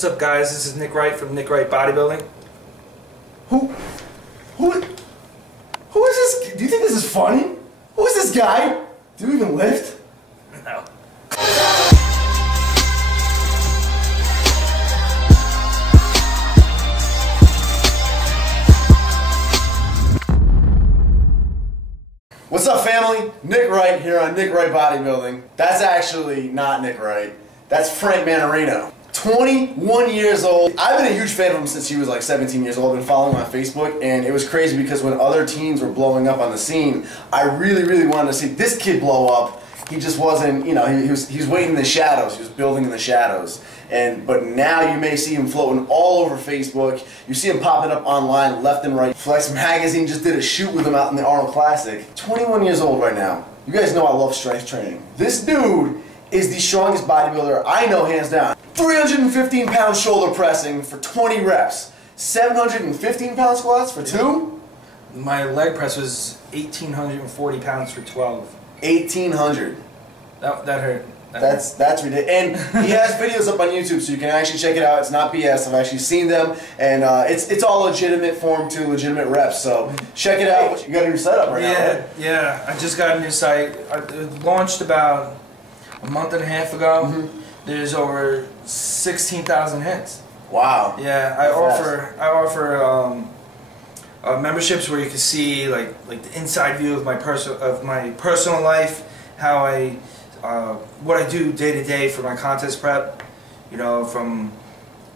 What's up, guys? This is Nick Wright from Nick Wright Bodybuilding. Who is this? Do you think this is funny? Who is this guy? Do you even lift? No. What's up, family? Nick Wright here on Nick Wright Bodybuilding. That's actually not Nick Wright. That's Frank Manarino. 21 years old. I've been a huge fan of him since he was like 17 years old. I've been following him on Facebook, and it was crazy because when other teens were blowing up on the scene, I really wanted to see this kid blow up. He just wasn't, you know, he was waiting in the shadows. He was building in the shadows. But now you may see him floating all over Facebook. You see him popping up online left and right. Flex Magazine just did a shoot with him out in the Arnold Classic. 21 years old right now. You guys know I love strength training. This dude is the strongest bodybuilder I know, hands down. 315 pound shoulder pressing for 20 reps. 715 pound squats for 2. My leg press was 1,840 pounds for 12. 1,800. That hurt. That's ridiculous. And he has videos up on YouTube, so you can actually check it out. It's not BS. I've actually seen them, and it's all legitimate form to legitimate reps. So check it out. You got a new setup right now, right? Yeah. I just got a new site. It launched about a month and a half ago. Mm-hmm. There's over 16,000 hits. Wow. Yeah, I offer memberships where you can see like the inside view of my personal life, how what I do day to day for my contest prep. You know, from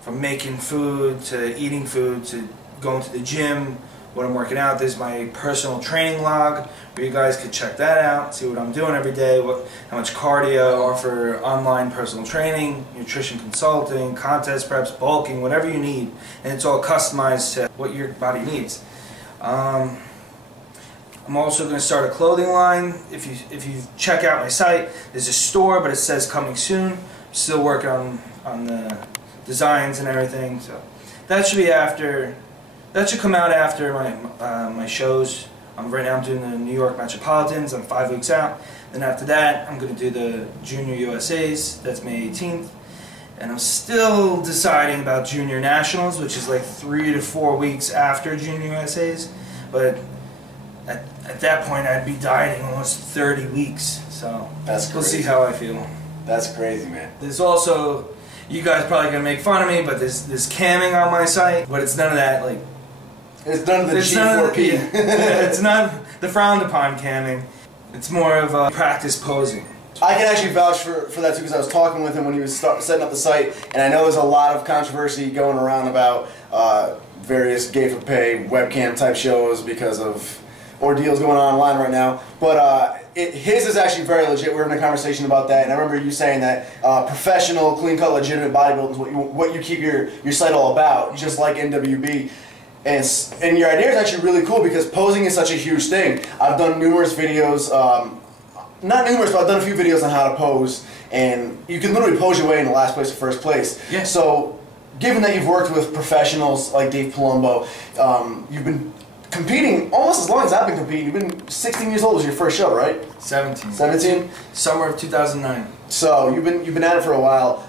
making food to eating food to going to the gym, when I'm working out. There's my personal training log where you guys could check that out, see what I'm doing every day, how much cardio. I offer online personal training, nutrition consulting, contest preps, bulking, whatever you need, and it's all customized to what your body needs. I'm also going to start a clothing line. If you check out my site, there's a store, but it says coming soon. I'm still working on the designs and everything, so that should be after. That should come out after my shows. Right now I'm doing the New York Metropolitans. I'm 5 weeks out. Then after that, I'm going to do the Junior USAs. That's May 18th. And I'm still deciding about Junior Nationals, which is like 3 to 4 weeks after Junior USAs. But at that point, I'd be dieting almost 30 weeks. So we'll see how I feel. That's crazy, man. There's also, you guys probably going to make fun of me, but there's camming on my site. But it's none of that, like, it's none of the G4P. It's not the frowned upon camming. It's more of a practice posing. I can actually vouch for that too, because I was talking with him when he was setting up the site, and I know there's a lot of controversy going around about various gay for pay webcam type shows because of ordeals going on online right now. But his is actually very legit. We were having a conversation about that, and I remember you saying that professional, clean-cut, legitimate bodybuilding is what you keep your site all about, just like NWB. And your idea is actually really cool because posing is such a huge thing. I've done numerous videos, not numerous, but I've done a few videos on how to pose, and you can literally pose your way in the last place to first place. Yeah. So, given that you've worked with professionals like Dave Palumbo, you've been competing almost as long as I've been competing. You've been 16 years old was your first show, right? 17. 17? Summer of 2009. So you've been at it for a while.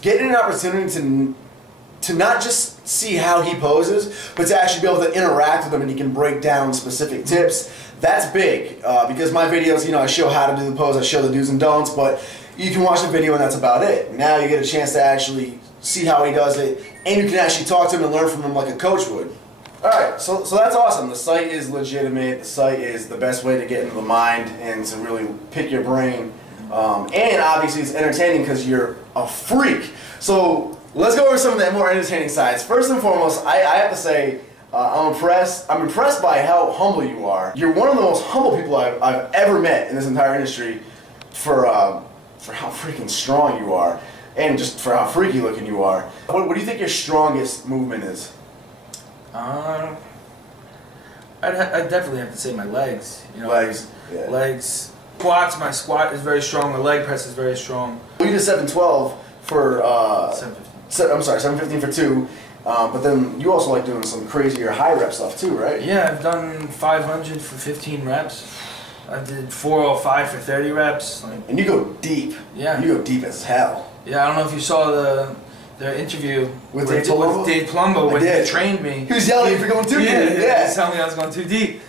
Getting an opportunity to not just see how he poses, but to actually be able to interact with him, and he can break down specific tips. That's big, because my videos, you know, I show how to do the pose, I show the do's and don'ts, but you can watch the video and that's about it. Now you get a chance to actually see how he does it, and you can actually talk to him and learn from him like a coach would. Alright, so that's awesome. The site is legitimate. The site is the best way to get into the mind and to really pick your brain. And obviously it's entertaining because you're a freak. So let's go over some of the more entertaining sides. First and foremost, I have to say, I'm impressed by how humble you are. You're one of the most humble people I've ever met in this entire industry for how freaking strong you are, and just for how freaky looking you are. What do you think your strongest movement is? I'd definitely have to say my legs. You know, legs. Yeah. Legs. Squats. My squat is very strong. My leg press is very strong. You did 712 for 715. I'm sorry, 715 for 2. But then you also like doing some crazier high rep stuff too, right? Yeah, I've done 500 for 15 reps. I did 405 for 30 reps. And you go deep. Yeah. You go deep as hell. Yeah, I don't know if you saw the interview with Dave Palumbo? With Dave Palumbo when he trained me. He was yelling for going too deep. Yeah, he was telling me I was going too deep.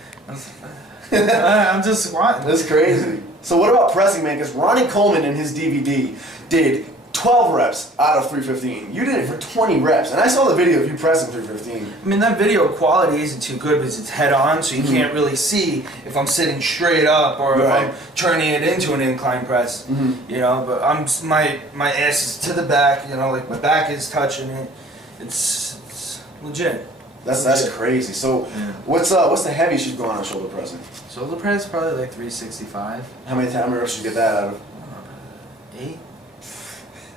I'm just squatting. That's crazy. So what about pressing, man? Because Ronnie Coleman in his DVD did 12 reps out of 315. You did it for 20 reps, and I saw the video of you pressing 315. I mean, that video quality isn't too good because it's head on, so you can't really see if I'm sitting straight up or if I'm turning it into an incline press. You know, but my ass is to the back. You know, like my back is touching it. It's legit. That's crazy. So what's the heaviest you've gone on shoulder pressing? Shoulder press probably like 365. How many reps did you get that out of? 8.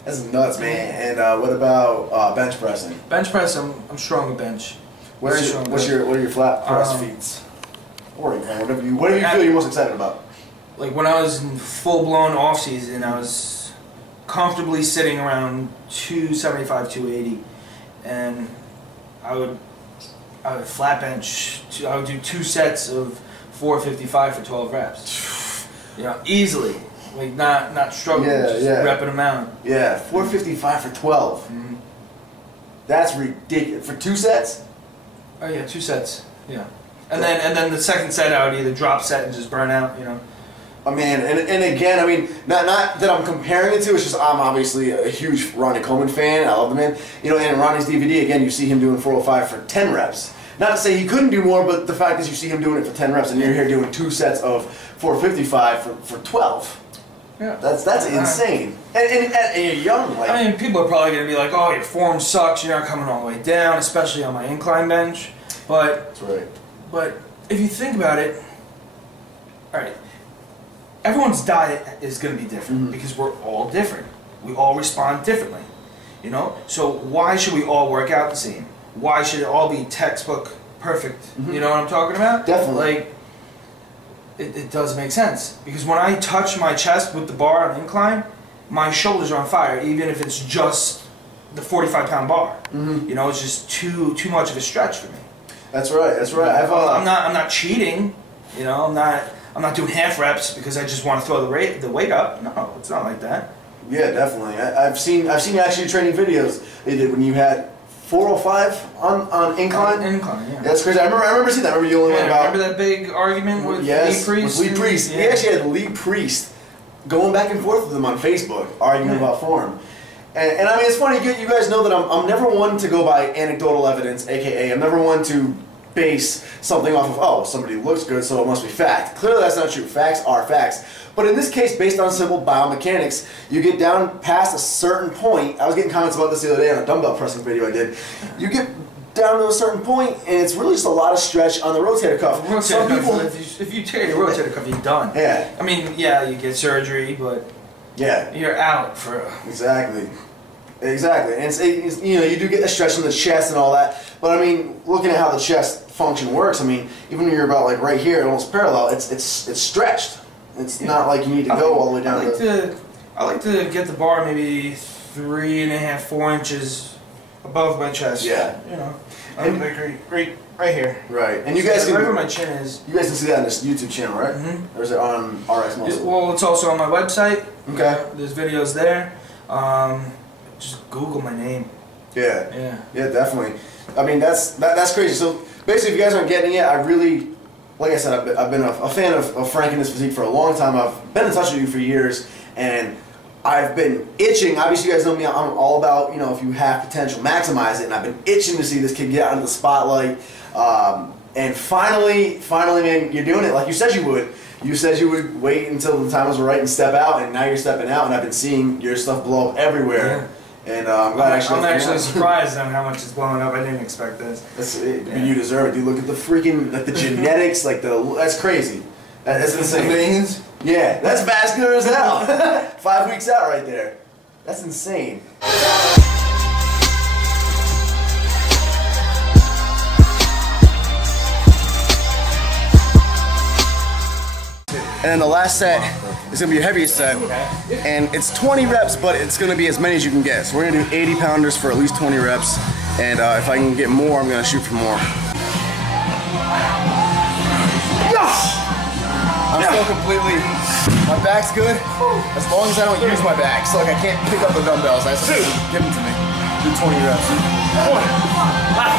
That's nuts, man. And what about bench pressing? Bench press, I'm strong with bench. What are your flat press feats? Or whatever you feel you're most excited about. Like when I was in full blown off season, I was comfortably sitting around 275, 280, and I would flat bench. I would do 2 sets of 455 for 12 reps. You know, easily. Like not struggling, just repping them out. Yeah, 455 for 12. That's ridiculous. For 2 sets? Oh yeah, 2 sets. Yeah. And then the second set I would either drop set and just burn out, you know. Oh man, and again, I mean, not that I'm comparing it to, it's just I'm obviously a huge Ronnie Coleman fan. I love the man. You know, and in Ronnie's DVD, again, you see him doing 405 for 10 reps. Not to say he couldn't do more, but the fact is you see him doing it for 10 reps, and you're here doing 2 sets of 455 for 12. Yeah. That's insane. And you're young. Like, I mean, people are probably going to be like, oh, your form sucks, you're not coming all the way down, especially on my incline bench. But, that's right. But if you think about it, alright, everyone's diet is going to be different because we're all different. We all respond differently. You know? So why should we all work out the same? Why should it all be textbook perfect? You know what I'm talking about? Definitely. Like, it does make sense. Because when I touch my chest with the bar on incline, my shoulders are on fire, even if it's just the 45-pound bar. You know, it's just too much of a stretch for me. That's right. That's right. I'm not cheating. You know, I'm not doing half reps because I just want to throw the weight up. No, it's not like that. Yeah, definitely. I've seen actually training videos they did when you had 405 on incline. Incline, yeah. That's crazy. I remember seeing that. I remember you only went about. Remember that big argument with Lee Priest? With Lee Priest. He actually had Lee Priest going back and forth with him on Facebook, arguing about form. And I mean, it's funny. You guys know that I'm never one to go by anecdotal evidence, aka I'm never one to base something off of, oh, somebody looks good, so it must be fact. Clearly that's not true. Facts are facts. But in this case, based on simple biomechanics, you get down past a certain point. I was getting comments about this the other day on a dumbbell pressing video I did. You get down to a certain point, and it's really just a lot of stretch on the rotator cuff. Some people, if you tear your rotator cuff, you're done. Yeah. I mean, yeah, you get surgery, but you're out for Exactly. Exactly. And it's, you know, you do get a stretch in the chest and all that. But I mean, looking at how the chest function works, I mean, even when you're about like right here, almost parallel, it's stretched. It's not like you need to go all the way down. I like to get the bar maybe 3.5, 4 inches above my chest. Yeah. You know, and like right here. Right. And you guys can right where my chin is. You guys can see that on this YouTube channel, right? Or is it on RX Muscle? Well, it's also on my website. Okay. There's videos there. Just Google my name. Yeah. Yeah, definitely. I mean, that's crazy. So basically, if you guys aren't getting it, I really, like I said, I've been a fan of Frank and his physique for a long time. I've been in touch with you for years, and I've been itching. Obviously, you guys know me. I'm all about, you know, if you have potential, maximize it. And I've been itching to see this kid get out of the spotlight. And finally, man, you're doing it like you said you would. You said you would wait until the time was right and step out, and now you're stepping out. And I've been seeing your stuff blow up everywhere. Yeah. And I'm glad I'm actually surprised on how much it's blowing up. I didn't expect this. That's it. Yeah. You deserve it, dude. Look at the freaking, like the genetics, like that's crazy. That's insane. Veins? Yeah, that's vascular as hell. 5 weeks out right there. That's insane. And then the last set is going to be your heaviest set, and it's 20 reps, but it's going to be as many as you can get. So we're going to do 80 pounders for at least 20 reps, and if I can get more, I'm going to shoot for more. I'm still completely, my back's good, as long as I don't use my back. So like I can't pick up the dumbbells, I just give them to me. Do 20 reps. 1.